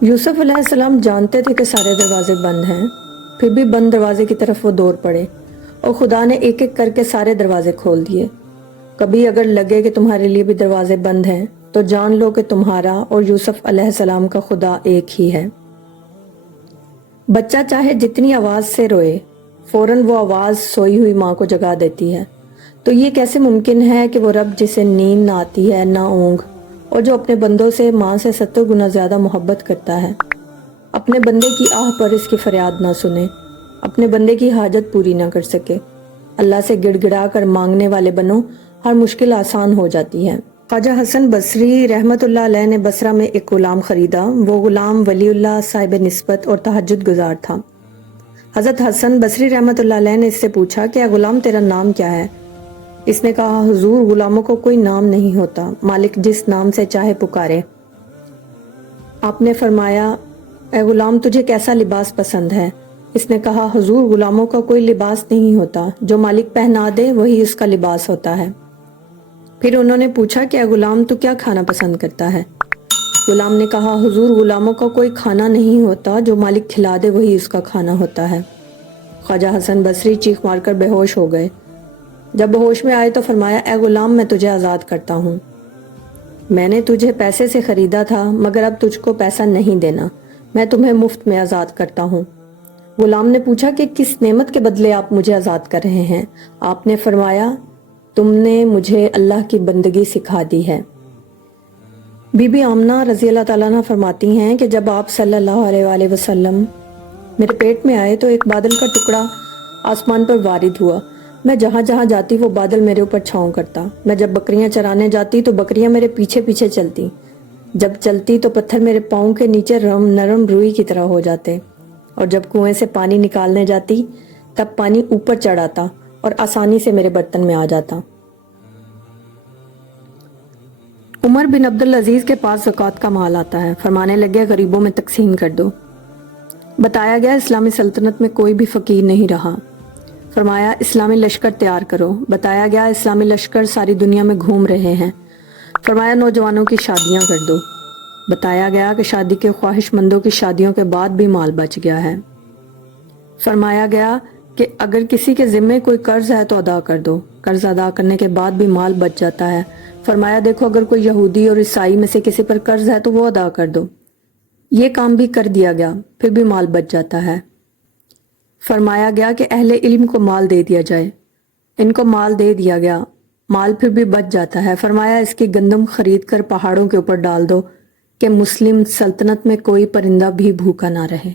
यूसुफ अलैहिस्सलाम जानते थे कि सारे दरवाजे बंद हैं, फिर भी बंद दरवाजे की तरफ वो दौड़ पड़े और खुदा ने एक एक करके सारे दरवाजे खोल दिए। कभी अगर लगे कि तुम्हारे लिए भी दरवाजे बंद हैं तो जान लो कि तुम्हारा और यूसुफ अलैहिस्सलाम का खुदा एक ही है। बच्चा चाहे जितनी आवाज से रोए, फौरन वो आवाज सोई हुई माँ को जगा देती है। तो ये कैसे मुमकिन है कि वो रब जिसे नींद ना आती है ना ऊँघ, और जो अपने बंदों से माँ से 70 गुना ज्यादा मोहब्बत करता है, अपने बंदे की आह पर इसकी फरियाद ना सुने, अपने बंदे की हाजत पूरी ना कर सके। अल्लाह से गिड़गिड़ा कर मांगने वाले बनो, हर मुश्किल आसान हो जाती है। ख्वाजा हसन बसरी रहमतुल्लाह अलैह ने बसरा में एक गुलाम खरीदा। वो गुलाम वलीउल्लाह साहिब निस्बत और तहज्जुद गुजार था। हजरत हसन बसरी रहमतुल्लाह अलैह ने इससे पूछा कि गुलाम तेरा नाम क्या है? इसने कहा, हुजूर गुलामों को कोई नाम नहीं होता, मालिक जिस नाम से चाहे पुकारे। आपने फरमाया, ए गुलाम तुझे कैसा लिबास पसंद है? इसने कहा, हुजूर गुलामों का कोई लिबास नहीं होता, जो मालिक पहना दे वही उसका लिबास होता है। फिर उन्होंने पूछा कि ए गुलाम तू क्या खाना पसंद करता है? गुलाम ने कहा, हुजूर गुलामों का कोई खाना नहीं होता, जो मालिक खिला दे वही उसका खाना होता है। ख्वाजा हसन बसरी चीख मारकर बेहोश हो गए। जब होश में आए तो फरमाया, ए गुलाम मैं तुझे आज़ाद करता हूँ। मैंने तुझे पैसे से खरीदा था, मगर अब तुझको पैसा नहीं देना, मैं तुम्हें मुफ्त में आज़ाद करता हूँ। गुलाम ने पूछा कि किस नेमत के बदले आप मुझे आज़ाद कर रहे हैं? आपने फरमाया, तुमने मुझे अल्लाह की बंदगी सिखा दी है। बीबी आमना रजी अल्लाह ताला अन्हा फरमाती हैं कि जब आप सल्लल्लाहु अलैहि वसल्लम मेरे पेट में आए तो एक बादल का टुकड़ा आसमान पर वारिद हुआ। मैं जहाँ जहाँ जाती वो बादल मेरे ऊपर छाँव करता। मैं जब बकरियां चराने जाती तो बकरियां मेरे पीछे पीछे चलती। जब चलती तो पत्थर मेरे पाँव के नीचे नरम रुई की तरह हो जाते, और जब कुएं से पानी निकालने जाती तब पानी ऊपर चढ़ आता और आसानी से मेरे बर्तन में आ जाता। उमर बिन अब्दुल अजीज के पास ज़कात का माल आता है। फरमाने लगे, गरीबों में तकसीम कर दो। बताया गया इस्लामी सल्तनत में कोई भी फकीर नहीं रहा। फरमाया, इस्लामी लश्कर तैयार करो। बताया गया इस्लामी लश्कर सारी दुनिया में घूम रहे हैं। फरमाया, नौजवानों की शादियां कर दो। बताया गया कि शादी के ख्वाहिशमंदों की शादियों के बाद भी माल बच गया है। फरमाया गया कि अगर किसी के जिम्मे कोई कर्ज है तो अदा कर दो। कर्ज अदा करने के बाद भी माल बच जाता है। फरमाया, देखो अगर कोई यहूदी और ईसाई में से किसी पर कर्ज है तो वो अदा कर दो। ये काम भी कर दिया गया, फिर भी माल बच जाता है। फरमाया गया कि अहले इल्म को माल दे दिया जाए। इनको माल दे दिया गया, माल फिर भी बच जाता है। फरमाया, इसकी गंदम खरीद कर पहाड़ों के ऊपर डाल दो कि मुस्लिम सल्तनत में कोई परिंदा भी भूखा ना रहे।